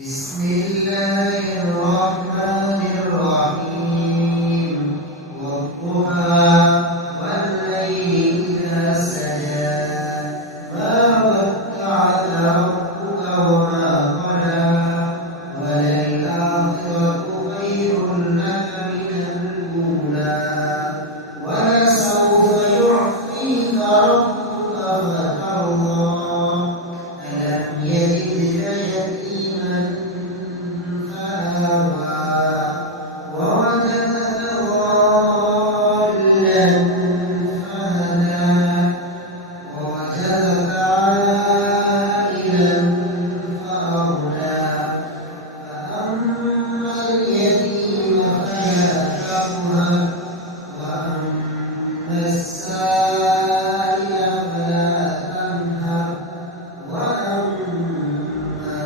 بسم الله الرحمن الرحيم والضحى والليل إذا سجى ما ودعك ربك وما قلى وللآخرة خير لك من الأولى ولسوف يعطيك ربك فترضى ألم يجدك يتيما فآوى ووجدك ضالا فهدى ووجدك عائلا فأغنى فأما اليتيم فلا تقهر وأما السائل فلا تنهر وأما